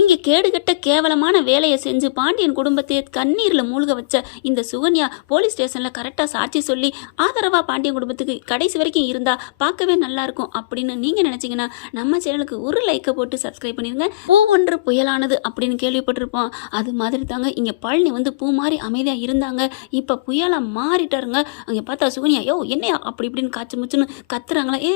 இங்கே கேடுகட்ட கேவலமான வேலையை செஞ்சு பாண்டியன் குடும்பத்தை கண்ணீரில் மூழ்க வச்ச இந்த சுகன்யா போலீஸ் ஸ்டேஷனில் கரெக்டாக சாட்சி சொல்லி ஆதரவாக பாண்டியன் குடும்பத்துக்கு கடைசி வரைக்கும் இருந்தால் பார்க்கவே நல்லாயிருக்கும் அப்படின்னு நீங்கள் நினச்சிங்கன்னா நம்ம சேனலுக்கு ஒரு லைக்கை போட்டு சப்ஸ்கிரைப் பண்ணிடுங்க பூ ஒன்று புயலானது அப்படின்னு கேள்விப்பட்டிருப்போம். அது மாதிரி தாங்க இங்கே பழனி வந்து பூ மாதிரி அமைதியாக இருந்தாங்க. இப்போ புயலாக மாறிட்டாருங்க. அங்கே பார்த்தா சுகன்யா யோ என்னையா? அப்படி இப்படின்னு காய்ச்சி முச்சுன்னு கத்துறாங்களா? ஏ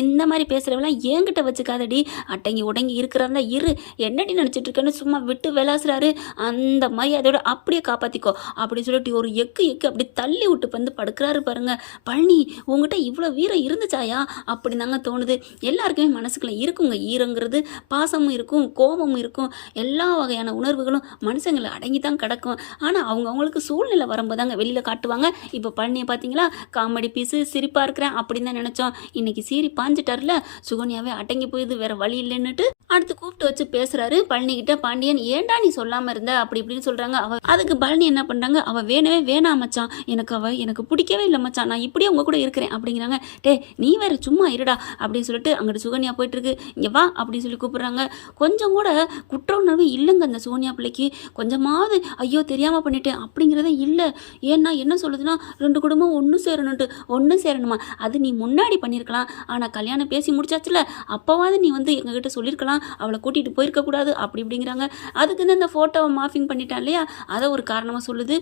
இந்த மாதிரி பேசுகிறவெல்லாம் என்கிட்ட வச்சுக்காதடி. அட்டங்கி உடங்கி இருக்கிறதா இரு. என்ன என்னடி நினச்சிட்டு இருக்கேன்னு சும்மா விட்டு விளாசுறாரு. அந்த மாதிரி அதோட அப்படியே காப்பாற்றிக்கோ அப்படின்னு சொல்லிட்டு ஒரு எக்கு எக்கு அப்படி தள்ளி விட்டு வந்து படுக்கிறாரு பாருங்க. பழனி உங்ககிட்ட இவ்வளோ வீரம் இருந்துச்சாயா? அப்படி தாங்க தோணுது. எல்லாருக்குமே மனசுக்குள்ள இருக்குங்க. ஈரங்கிறது பாசமும் இருக்கும் கோபமும் இருக்கும். எல்லா வகையான உணர்வுகளும் மனுஷங்களை அடங்கி தான் கிடக்கும். ஆனால் அவங்க அவங்களுக்கு சூழ்நிலை வரும்போது தாங்க வெளியில் காட்டுவாங்க. இப்போ பழனியை பார்த்தீங்களா காமெடி பீஸு சிரிப்பாக இருக்கிறேன் அப்படின்னு தான் நினச்சோம். இன்னைக்கு சீரி பாஞ்சிட்டார்ல. சுகன்யாவே அடங்கி போயிது வேற வழி இல்லைன்னுட்டு அடுத்து கூப்பிட்டு வச்சு பேசுறாரு. பழனி கிட்ட பாண்டியன் ஏன்டா நீ சொல்லாம இருந்த? அப்படி இப்படின்னு சொல்றாங்க. அவ அதுக்கு பழனி என்ன பண்றாங்க? அவ வேணவே வேணாம் மச்சான். எனக்கு அவ எனக்கு பிடிக்கவே இல்லை மச்சான். நான் இப்படியே உங்க கூட இருக்கிறேன். அப்படிங்கிறாங்க. டே நீ வேற சும்மா இருடா. அப்படின்னு சொல்லிட்டு அங்கிட்டு சுகன்யா போயிட்டு இருக்கு இங்க வா அப்படின்னு சொல்லி கூப்பிடுறாங்க. கொஞ்சம் கூட குற்ற உணர்வு இல்லைங்க அந்த சுகன்யா பிள்ளைக்கு. கொஞ்சமாவது ஐயோ தெரியாம பண்ணிட்டேன். அப்படிங்கிறதே இல்லை. ஏன்னா என்ன சொல்லுதுன்னா ரெண்டு குடும்பம் ஒன்று சேரணுன்ட்டு ஒன்று சேரணுமா? அது நீ முன்னாடி பண்ணியிருக்கலாம் ஆனால் கல்யாணம் பேசி முடிச்சாச்சுல அப்போவாது நீ வந்து எங்ககிட்ட சொல்லியிருக்கலாம் அவளை கூட்டிகிட்டு போயிருக்க கூடாது அப்படி இப்படிங்கிறாங்க. அதுக்கு இந்த ஃபோட்டோவை மாஃபிங் பண்ணிட்டான் இல்லையா? அதை ஒரு காரணமாக சொல்லுது.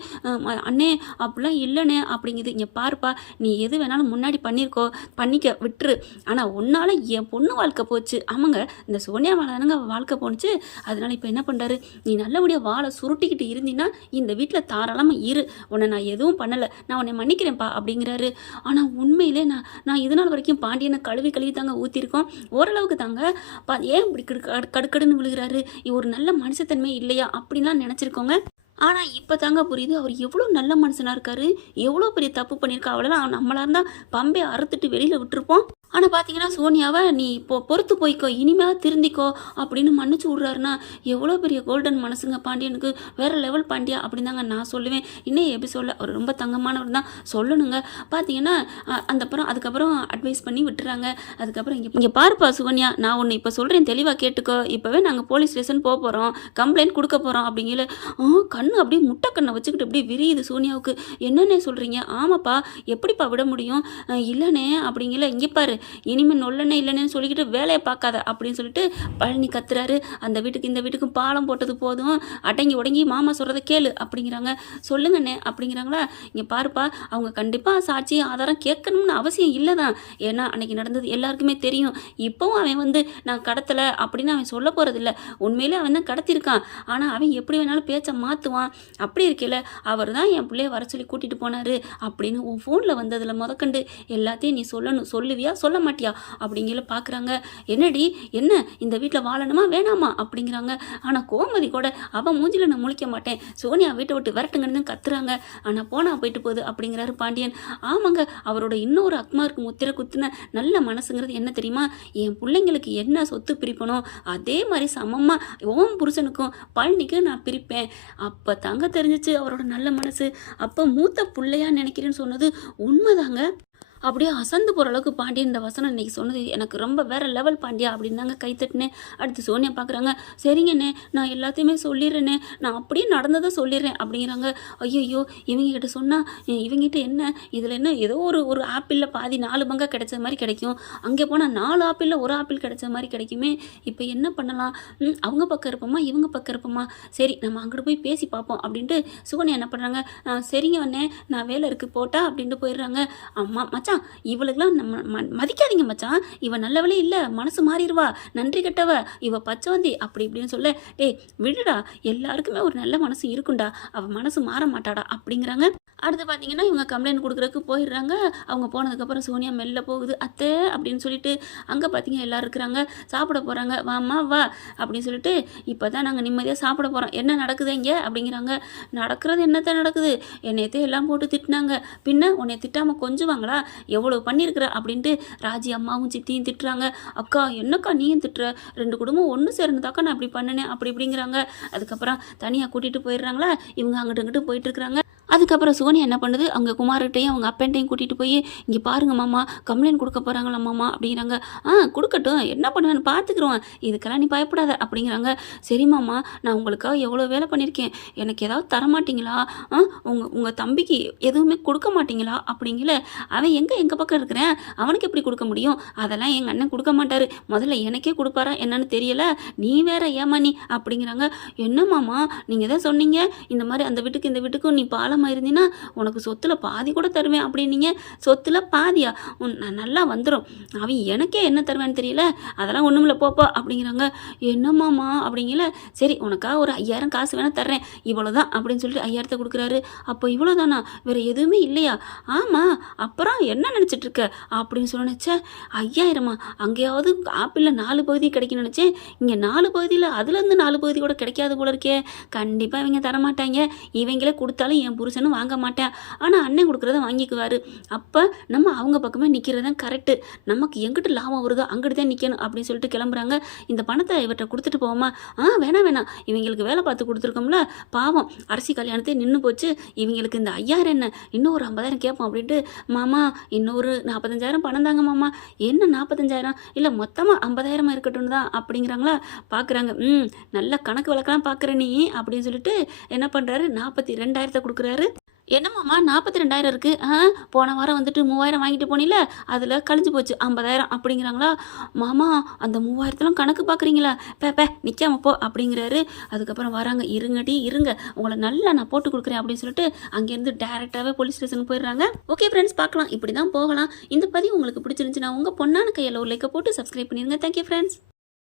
அண்ணே அப்படிலாம் இல்லைண்ணே அப்படிங்குது. இங்கே பாருப்பா நீ எது வேணாலும் முன்னாடி பண்ணியிருக்கோ பண்ணிக்க விட்டுரு. ஆனால் உன்னால் என் பொண்ணு வாழ்க்கை போச்சு. ஆமாங்க இந்த சோனியா மேலே வாழ்க்கை போணுச்சு. அதனால இப்போ என்ன பண்ணுறாரு நீ நல்லபடியாக வாழை சுருட்டிக்கிட்டு இருந்தீன்னா இந்த வீட்டில் தாராளமாக இரு. உன்னை நான் எதுவும் பண்ணலை. நான் உன்னை மன்னிக்கிறேன்ப்பா அப்படிங்கிறாரு. ஆனால் உண்மையிலே நான் நான் இதனால் வரைக்கும் பாண்டியனை கழுவி கழுவி தாங்க ஊற்றிருக்கோம் ஓரளவுக்கு தாங்க பா ஏன் இப்படி கடு கடு- கடுக்கடுன்னு விழுகிறாரு? இவர் ஒரு நல்ல மனுஷத்தன்மை இல்லையா அப்படின்லாம் நினச்சிருக்கோங்க. ஆனால் இப்போ தாங்க புரியுது அவர் எவ்வளோ நல்ல மனுஷனாக இருக்காரு எவ்வளோ பெரிய தப்பு பண்ணியிருக்கா அவளெல்லாம் நம்மளாக இருந்தால் பம்பை அறுத்துட்டு வெளியில் விட்டுருப்போம். ஆனால் பார்த்தீங்கன்னா சோனியாவை நீ இப்போ பொறுத்து போய்க்கோ இனிமேல் திருந்திக்கோ அப்படின்னு மன்னிச்சு விட்றாருன்னா எவ்வளோ பெரிய கோல்டன் மனசுங்க பாண்டியனுக்கு வேறு லெவல் பாண்டியா அப்படின்னு தாங்க நான் சொல்லுவேன். இன்னும் எபிசோடில் அவர் ரொம்ப தங்கமானவர் தான். சொல்லணுங்க. பார்த்தீங்கன்னா அந்த அப்புறம் அதுக்கப்புறம் அட்வைஸ் பண்ணி விட்டுறாங்க. அதுக்கப்புறம் இங்கே இங்கே பாருப்பா சுகன்யா நான் ஒன்று இப்போ சொல்கிறேன் தெளிவாக கேட்டுக்கோ. இப்போவே நாங்கள் போலீஸ் ஸ்டேஷன் போக போகிறோம் கம்ப்ளைண்ட் கொடுக்க போகிறோம் அப்படிங்கல ஆ கண்ணு அப்படியே முட்டை கண்ணை வச்சுக்கிட்டு அப்படியே விரியுது சோனியாவுக்கு. என்னென்ன சொல்கிறீங்க ஆமாப்பா எப்படிப்பா விட முடியும்? இல்லைண்ணே அப்படிங்கல இங்கே பாரு இனிமேல் நொல்லண்ணே இல்லைன்னு சொல்லிக்கிட்டு வேலையை பார்க்காத அப்படின்னு சொல்லிட்டு பழனி கத்துறாரு. அந்த வீட்டுக்கு இந்த வீட்டுக்கும் பாலம் போட்டது போதும். அடங்கி உடங்கி மாமா சொல்கிறத கேளு அப்படிங்கிறாங்க. சொல்லுங்கண்ணே அப்படிங்கிறாங்களா? இங்கே பாருப்பா அவங்க கண்டிப்பாக சாட்சி ஆதாரம் கேட்கணும்னு அவசியம் இல்லை தான் ஏன்னா அன்னைக்கு நடந்தது எல்லாருக்குமே தெரியும். இப்போவும் அவன் வந்து நான் கடத்தலை அப்படின்னு அவன் சொல்ல போகிறதில்ல உண்மையிலே அவன் தான் கடத்திருக்கான் ஆனால் அவன் எப்படி வேணாலும் பேச்சை மாற்றுவான் அப்படி இருக்கையில் அவர் தான் என் பிள்ளைய வர சொல்லி கூட்டிகிட்டு போனார் அப்படின்னு உன் ஃபோனில் வந்ததில் முதக்கண்டு எல்லாத்தையும் நீ சொல்லணும். சொல்லுவியா? சொல்ல மாட்டியா? அப்படிங்கிற பார்க்குறாங்க என்னடி? என்ன? இந்த வீட்டில் வாழணுமா? வேணாமா? அப்படிங்கிறாங்க. ஆனால் கோமதி கூட அவன் மூஞ்சில் நான் முழிக்க மாட்டேன். சோனியா வீட்டை விட்டு விரட்டுங்கன்னு கத்துறாங்க. ஆனால் போனா போயிட்டு போகுது அப்படிங்கிறாரு பாண்டியன். ஆமாங்க அவரோட இன்னொரு அக்மாருக்கு முத்திரை குத்துன நல்ல மனசுங்கிறது என்ன தெரியுமா? என் பிள்ளைங்களுக்கு என்ன சொத்து பிரிப்பனோ அதே மாதிரி சமமாக ஓம் புருஷனுக்கும் பழனிக்கும் நான் பிரிப்பேன். அப்போ தாங்க தெரிஞ்சிச்சு அவரோட நல்ல மனசு. அப்போ மூத்த பிள்ளையா நினைக்கிறேன்னு சொன்னது உண்மைதாங்க. அப்படியே அசந்து போகிற அளவுக்கு பாண்டியன் இந்த வசனம் இன்னைக்கு சொன்னது. எனக்கு ரொம்ப வேறு லெவல் பாண்டியா அப்படின்னு தாங்க கை அடுத்து சோனியா பார்க்குறாங்க சரிங்கண்ணே நான் எல்லாத்தையுமே சொல்லிடுறேனே. நான் அப்படியே நடந்ததை சொல்லிடுறேன் அப்படிங்கிறாங்க. ஐயோ இவங்ககிட்ட சொன்னால் இவங்ககிட்ட என்ன? இதில் என்ன? ஏதோ ஒரு ஒரு ஆப்பிளில் பாதி நாலு பங்காக கிடைச்ச மாதிரி கிடைக்கும். அங்கே போனால் நாலு ஆப்பிளில் ஒரு ஆப்பிள் கிடைச்ச மாதிரி கிடைக்குமே. இப்போ என்ன பண்ணலாம்? ம், அவங்க பக்கம் இருப்போமா? இவங்க பக்கம் இருப்போமா? சரி நம்ம அங்கிட்டு போய் பேசி பார்ப்போம். அப்படின்ட்டு சுகன்யா என்ன பண்ணுறாங்க சரிங்க அண்ணே. நான் வேலை இருக்குது போட்டா அப்படின்ட்டு போயிடுறாங்க. அம்மா மச்சான் இவளுக்கெல்லாம் நம்ம ம- மதிக்காதீங்க மச்சான். இவன் நல்லவளே இல்லை மனசு மாறிடுவா நன்றி கெட்டவ இவ பச்சவந்தி அப்படி இப்படின்னு சொல்ல டேய் விடுடா எல்லாருக்குமே ஒரு நல்ல மனசு இருக்குண்டா அவள் மனசு மாற மாட்டாடா அப்படிங்கிறாங்க. அடுத்து பார்த்தீங்கன்னா இவங்க கம்ப்ளைண்ட் கொடுக்குறதுக்கு போயிடுறாங்க. அவங்க போனதுக்கப்புறம் சோனியா மெல்ல போகுது அத்தை அப்படின்னு சொல்லிட்டு அங்கே பார்த்தீங்க எல்லோரும் இருக்கிறாங்க. சாப்பிட போகிறாங்க வாமா வா அப்படின்னு சொல்லிட்டு இப்போ தான் நாங்கள் நிம்மதியாக சாப்பிட போகிறோம் என்ன நடக்குது இங்கே? அப்படிங்கிறாங்க. நடக்கிறது என்னத்த நடக்குது? என்னையத்தையும் எல்லாம் போட்டு திட்டினாங்க. பின்ன உன்னை திட்டாமல் கொஞ்சுவாங்களா? எவ்வளோ பண்ணியிருக்கிற அப்படின்ட்டு ராஜி அம்மாவும் சித்தியும் திட்டுறாங்க. அக்கா என்னக்கா நீயும் திட்டுற? ரெண்டு குடும்பம் ஒன்று சேர்ந்துதாக்கா நான் அப்படி பண்ணினேன் அப்படி இப்படிங்கிறாங்க. அதுக்கப்புறம் தனியாக கூட்டிகிட்டு போயிடுறாங்களா? இவங்க அங்கிட்டு இங்கிட்டு போயிட்டு இருக்கிறாங்க. அதுக்கப்புறம் சோனி என்ன பண்ணுது? அவங்க குமார்கிட்டையும் அவங்க அப்பன்ட்டையும் கூட்டிகிட்டு போய் இங்கே பாருங்க மாமா கம்ப்ளைண்ட் கொடுக்க போகிறாங்களா மாமா? அப்படிங்கிறாங்க. ஆ கொடுக்கட்டும். என்ன பண்ணுவேன்னு பார்த்துக்குருவேன் இதுக்கெல்லாம் நீ பயப்படாத. அப்படிங்கிறாங்க. சரி மாமா நான் உங்களுக்காக எவ்வளோ வேலை பண்ணியிருக்கேன் எனக்கு ஏதாவது தரமாட்டிங்களா? ஆ உங்கள் உங்கள் தம்பிக்கு எதுவுமே கொடுக்க மாட்டிங்களா? அப்படிங்கல. அவன் எங்கே எங்கள் பக்கம் இருக்கிறேன்? அவனுக்கு எப்படி கொடுக்க முடியும்? அதெல்லாம் எங்கள் அண்ணன் கொடுக்க மாட்டார். முதல்ல எனக்கே கொடுப்பாரா என்னன்னு தெரியல. நீ வேற ஏமா நீ அப்படிங்கிறாங்க. என்ன மாமா நீங்கள் தான் சொன்னீங்க. இந்த மாதிரி அந்த வீட்டுக்கு இந்த வீட்டுக்கும் நீ பாலமாக இருந்தீங்கன்னா உனக்கு சொத்துல பாதி கூட தருவேன் அப்படின்னீங்க. சொத்துல பாதியா? உன் நான் நல்லா வந்துடும் அவன் எனக்கே என்ன தருவேன்னு தெரியல. அதெல்லாம் ஒன்றுமில்ல போப்பா அப்படிங்கிறாங்க. என்னம்மாம்மா அப்படிங்கல. சரி உனக்காக ஒரு ஐயாயிரம் காசு வேணால் தர்றேன். இவ்வளோதான் அப்படின்னு சொல்லிட்டு ஐயாயிரத்தை கொடுக்குறாரு. அப்போ இவ்வளோதானா வேறு எதுவுமே இல்லையா? ஆமாம் அப்புறம் என்ன நினச்சிட்டு இருக்க? அப்படின்னு சொல்ல நினச்சேன். ஐயாயிரமா? அங்கேயாவது ஆப்பிளில் நாலு பகுதி கிடைக்கும்னு நினச்சேன். இங்கே நாலு பகுதியில் அதுலேருந்து நாலு பகுதி கூட கிடைக்காது போல இருக்கே. கண்டிப்பாக இவங்க தரமாட்டாங்க. இவங்களே கொடுத்தாலும் என் புருஷனும் வாங்க மாட்டேன். ஆனால் அண்ணன் கொடுக்குறத வாங்கிக்குவாரு. அப்போ நம்ம அவங்க பக்கமே நிற்கிறது தான் கரெக்டு நமக்கு எங்கிட்டு லாபம் வருதோ அங்கிட்டு தான் நிற்கணும் அப்படின்னு சொல்லிட்டு கிளம்புறாங்க. இந்த பணத்தை இவர்கிட்ட கொடுத்துட்டு போவோமா? ஆ வேணாம் வேணாம் இவங்களுக்கு வேலை பார்த்து கொடுத்துருக்கோம்ல. பாவம். அரசி கல்யாணத்தை நின்று போச்சு. இவங்களுக்கு இந்த ஐயாயிரம் என்ன? இன்னும் ஒரு ஐம்பதாயிரம் கேட்போம் அப்படின்ட்டு மாமா இன்னொரு நாற்பத்தஞ்சாயிரம் பணம் தாங்க மாமா. என்ன நாற்பத்தஞ்சாயிரம் இல்லை மொத்தமாக ஐம்பதாயிரமாக இருக்கட்டும் தான் அப்படிங்கிறாங்களா? பார்க்குறாங்க ம் நல்ல கணக்கு வழக்கெல்லாம் பார்க்குற நீ அப்படின்னு சொல்லிட்டு என்ன பண்ணுறாரு நாற்பத்தி ரெண்டாயிரத்தை கொடுக்குறாரு. என்னம்மாம்மா நாற்பத்தி ரெண்டாயிரம் இருக்குது ஆ போன வாரம் வந்துட்டு மூவாயிரம் வாங்கிட்டு போனில அதில் கழிஞ்சு போச்சு ஐம்பதாயிரம் அப்படிங்கிறாங்களா? மாமா அந்த மூவாயிரத்தெல்லாம் கணக்கு பார்க்குறீங்களா பேப்பே நிற்காம போ அப்படிங்கிறாரு. அதுக்கப்புறம் வராங்க இருங்கடி இருங்க உங்களை நல்லா நான் போட்டு கொடுக்குறேன் அப்படின்னு சொல்லிட்டு அங்கேருந்து டேரெக்டாகவே போலீஸ் ஸ்டேஷனுக்கு போயிடுறாங்க. ஓகே ஃப்ரெண்ட்ஸ் பார்க்கலாம். இப்படி தான் போகலாம். இந்த பதிவு உங்களுக்கு பிடிச்சிருந்துச்சுன்னா உங்கள் பொண்ணான கையில் ஒரு லைக்கை போட்டு சப்ஸ்கிரைப் பண்ணிடுங்க. Thank you friends